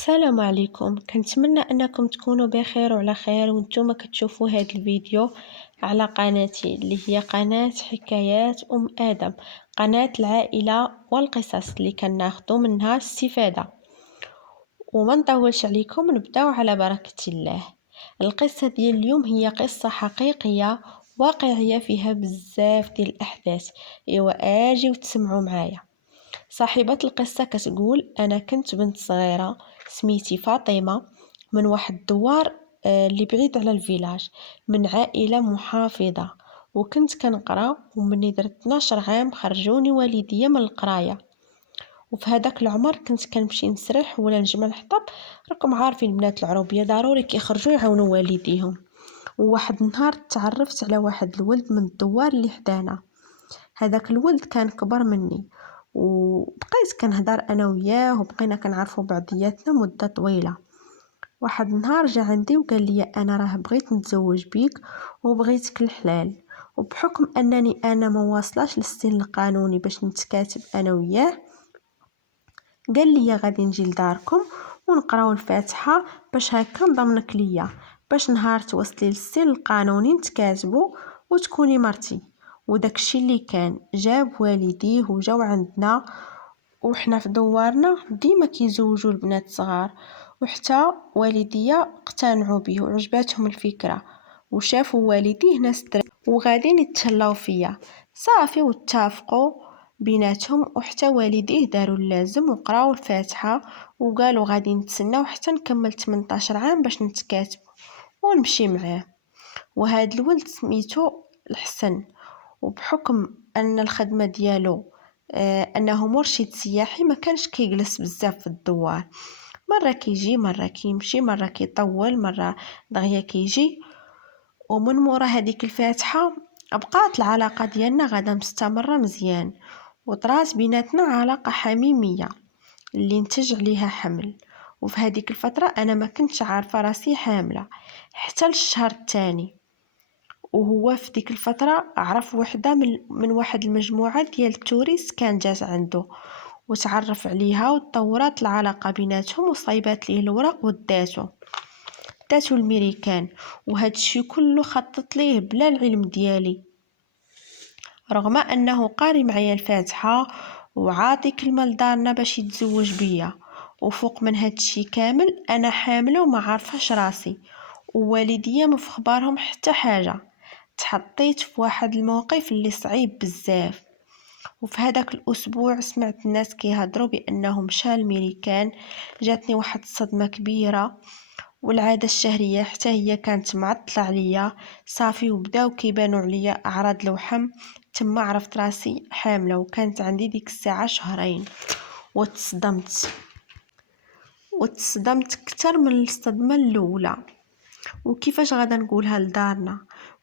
السلام عليكم. كنتمنى انكم تكونوا بخير وعلى خير وانتم كتشوفوا هذا الفيديو على قناتي اللي هي قناة حكايات ادم، قناة العائلة والقصص اللي كناخذوا منها استفادة. وما نطولش عليكم، نبداو على بركة الله. القصة ديال اليوم هي قصة حقيقية واقعية فيها بزاف ديال الاحداث. اجي وتسمعوا معايا. صاحبة القصة كتقول: أنا كنت بنت صغيرة سميتي فاطمة، من واحد الدوار اللي بعيد على الفيلاج، من عائلة محافظة. وكنت كنقرا، ومني درت 12 عام خرجوني والديا من القراية. وفي هذاك العمر كنت كنمشي نسرح ولا نجمع الحطب. راكم عارفين البنات العروبية ضروري كيخرجوا يعاونوا والديهم. وواحد النهار تعرفت على واحد الولد من الدوار اللي حدانا. هذاك الولد كان كبر مني، وبقيت كنهضر انا وياه وبقينا كنعرفوا بعضياتنا مده طويله. واحد النهار جا عندي وقال لي: انا راه بغيت نتزوج بيك وبغيتك الحلال، وبحكم انني انا ما واصلاش للسن القانوني باش نتكاتب انا وياه، قال لي غادي نجي لداركم ونقراو الفاتحه باش هكا نضمنك ليا، باش نهار توصلي للسن القانوني نتكاتبوا وتكوني مرتي. وداكشي اللي كان، جاب والديه وجاو عندنا. وحنا في دوارنا ديما كيزوجوا البنات صغار، وحتى والديا اقتنعوا به وعجباتهم الفكره، وشافوا والديه ناس دراري وغاديين يتهلاو فيا. صافي واتفقوا بيناتهم، وحتى والديه داروا اللازم وقراو الفاتحه وقالوا غادي نتسناو حتى نكمل 18 عام باش نتكاتب ونمشي معاه. وهذا الولد سميتو الحسن، وبحكم ان الخدمه ديالو انه مرشد سياحي ما كانش كيجلس بزاف في الدوار. مره كيجي، مره كيمشي، مره كيطول، مره دغيا كيجي. ومن مورا هذيك الفاتحه بقات العلاقه ديالنا غادا مستمره مزيان، وطرات بيناتنا علاقه حميميه اللي نتج عليها حمل. وفي هذيك الفتره انا ما كنتش عارفه راسي حامله حتى للشهر الثاني. وهو في ديك الفترة عرف وحدة من واحد المجموعة ديال التوريست كان جات عنده، وتعرف عليها وتطورات العلاقة بيناتهم، وصايبات ليه الوراق وداتو الميريكان. وهذا الشيء كله خطط ليه بلا العلم ديالي، رغم انه قاري معايا الفاتحة وعاطي كلمة لدارنا باش يتزوج بيا. وفوق من هاد الشيء كامل انا حاملة وما عارفاش راسي، ووالديا ما في خبارهم حتى حاجة. تحطيت في واحد الموقف اللي صعيب بزاف. وفي هذاك الاسبوع سمعت الناس كيهضروا بانه مشى الميريكان. جاتني واحد الصدمه كبيره، والعاده الشهريه حتى هي كانت معطله عليا. صافي وبداو كيبانوا عليا اعراض الوحم. تما عرفت راسي حامله، وكانت عندي ديك الساعه شهرين. وتصدمت اكثر من الصدمه الاولى. وكيفاش غادا نقولها لدارنا؟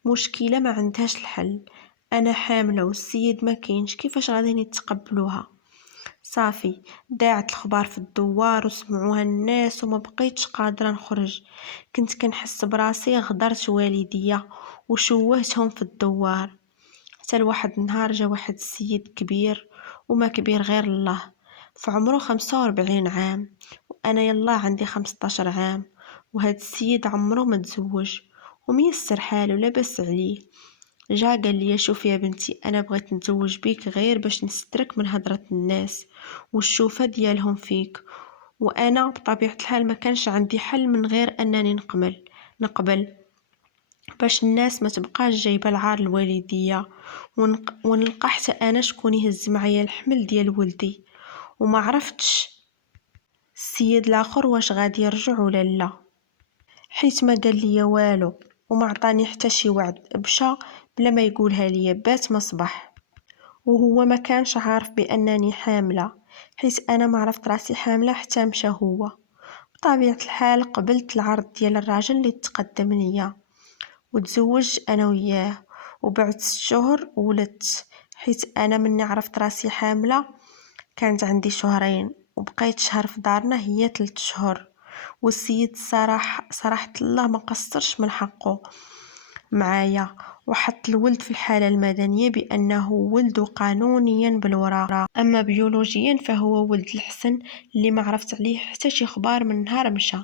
مشكله ما عندهاش الحل. انا حامله والسيد ما كاينش، كيفاش غادي يتقبلوها؟ صافي داعت الخبار في الدوار وسمعوها الناس، وما بقيتش قادره نخرج. كنت كنحس براسي غدرت والديا وشوهتهم في الدوار. حتى لواحد النهار جا واحد السيد كبير، وما كبير غير الله، في عمره 45 عام، وانا يلا عندي 15 عام. وهاد السيد عمره ما تزوج وميسر حاله لاباس عليه. جا قال لي: شوفي يا بنتي، انا بغيت نتزوج بيك غير باش نسترك من هضرة الناس والشوفة ديالهم فيك. وانا بطبيعة الحال ما كانش عندي حل من غير انني نقبل باش الناس ما تبقاش جايبه العار الوالديه، ونلقى حتى انا شكون يهز معايا الحمل ديال ولدي. وما عرفتش السيد الاخر واش غادي يرجع ولا لا، حيت ما قال لي والو وما عطاني حتى شي وعد. مشى بلا ما يقولها لي، بات ما صبح. وهو ما كانش عارف بانني حامله، حيت انا ما عرفت راسي حامله حتى مشى هو. بطبيعه الحال قبلت العرض ديال الراجل اللي تقدم ليا، وتزوجت انا وياه. وبعد 6 شهور ولدت، حيت انا مني عرفت راسي حامله كانت عندي شهرين، وبقيت شهر في دارنا هي 3 شهور. والسيد صراحة الله ما قصرش من حقه معايا، وحط الولد في الحالة المدنية بأنه ولد قانونيا بالوراق، أما بيولوجيا فهو ولد الحسن اللي ما عرفت عليه حتى شي خبار من نهار مشى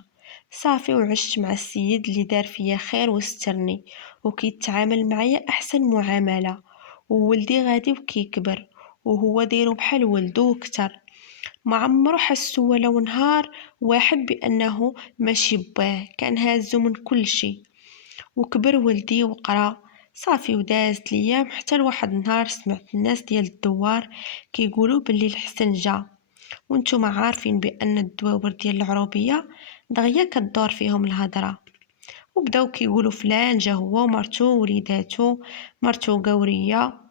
صافي، وعشت مع السيد اللي دار فيا خير وسترني وكيتعامل معايا أحسن معاملة، وولدي غادي وكيكبر وهو دايرو بحال ولدو وكتر. ما عمرو حسو ولو نهار واحد بأنه ماشي باه، كان هازو من كل شي. وكبر ولدي وقرا صافي، ودازت ليام حتى لواحد نهار سمعت الناس ديال الدوار كيقولوا باللي الحسن جا، وانتم عارفين بان الدواور ديال العروبيه دغيا كدور فيهم الهضره، وبداو كيقولوا فلان جا هو ومرتو ووليداتو، مرتو قوريه،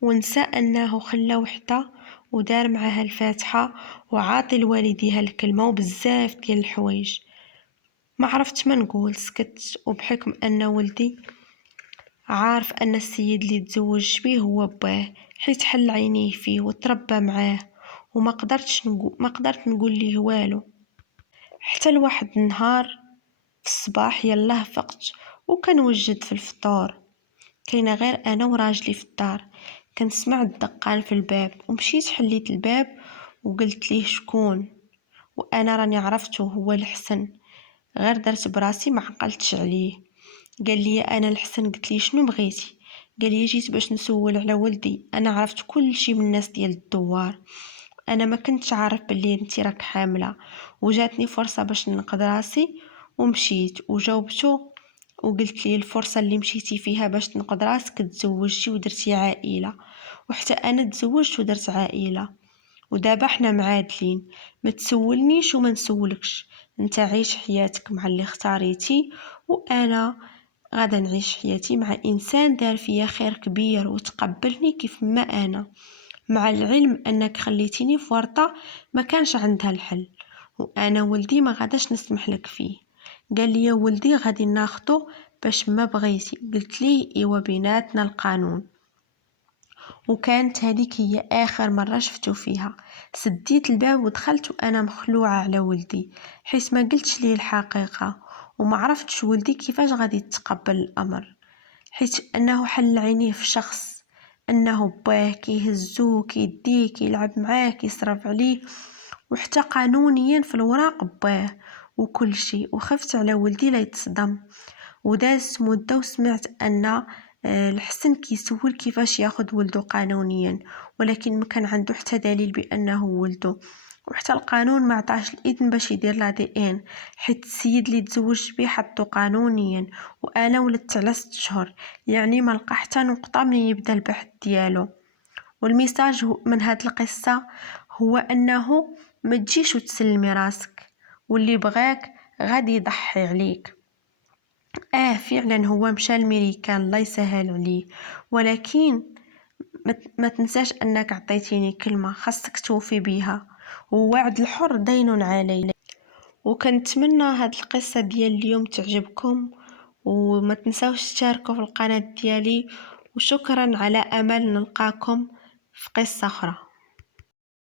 ونسى انه خلى وحده ودار معاها الفاتحه وعاطي لوالديها الكلمه وبزاف ديال الحوايج. ما عرفت ما نقول، سكت. وبحكم ان ولدي عارف ان السيد اللي تزوج بيه هو باه، حيت حل عينيه فيه وتربى معاه، وما قدرت نقول ليه والو. حتى لواحد النهار في الصباح يلاه فقت وكنوجد في الفطور، كاينه غير انا وراجلي في الدار. كنسمع الدقان في الباب ومشيت حليت الباب وقلت ليه شكون، وانا راني عرفته هو الحسن، غير درت براسي ما عقلتش عليه. قال لي انا الحسن، قلت لي شنو بغيتي؟ قال لي جيت باش نسول على ولدي، انا عرفت كل شيء من الناس ديال الدوار، انا ما كنتش عارف باللي انتي راك حامله، وجاتني فرصه باش ننقذ راسي ومشيت وجاوبته، وقلت لي الفرصه اللي مشيتي فيها باش تنقذ راسك تزوجتي ودرتي عائله، وحتى انا تزوجت ودرت عائله، ودابا حنا معادلين، ما تسولنيش وما نسولكش، انت عيش حياتك مع اللي اختاريتي، وانا غادا نعيش حياتي مع انسان دار فيا خير كبير وتقبلني كيف ما انا، مع العلم انك خليتيني في ورطة ما كانش عندها الحل، وانا ولدي ما غاداش نسمح لك فيه. قال لي يا ولدي غادي ناخدو باش ما بغيتي، قلت ليه ايوا بيناتنا القانون. وكانت هذيك هي اخر مره شفتو فيها، سديت الباب ودخلت وانا مخلوعه على ولدي، حيت ما قلتش ليه الحقيقه، وما عرفتش ولدي كيفاش غادي يتقبل الامر، حيت انه حل عينيه في شخص، انه باه كيهزوه كيديه كيلعب معاه كيصرف عليه، وحتى قانونيا في الوراق باه وكل شيء. وخفت على ولدي لا يتصدم، ودازت مدة وسمعت أن الحسن كيسول كيفاش ياخد ولده قانونيا، ولكن ما كان عنده حتى دليل بأنه ولده، وحتى القانون ما عطاش الإذن باش يدير لا دي ان، حيت السيد اللي تزوج بيه حطو قانونيا، وأنا ولدت على 6 شهور، يعني ما لقى حتى نقطة من يبدا البحث ديالو. والميساج من هاد القصة هو أنه ما تجيش وتسلمي راسك، واللي بغاك غادي يضحي عليك. فعلا هو مشى الميريكان الله يسهل عليه، ولكن ما تنساش انك عطيتيني كلمة خاصك توفي بيها، ووعد الحر دين علي. وكنتمنى هاد القصة ديال اليوم تعجبكم، وما تنساوش تشاركوا في القناة ديالي، وشكرا على امل نلقاكم في قصة اخرى.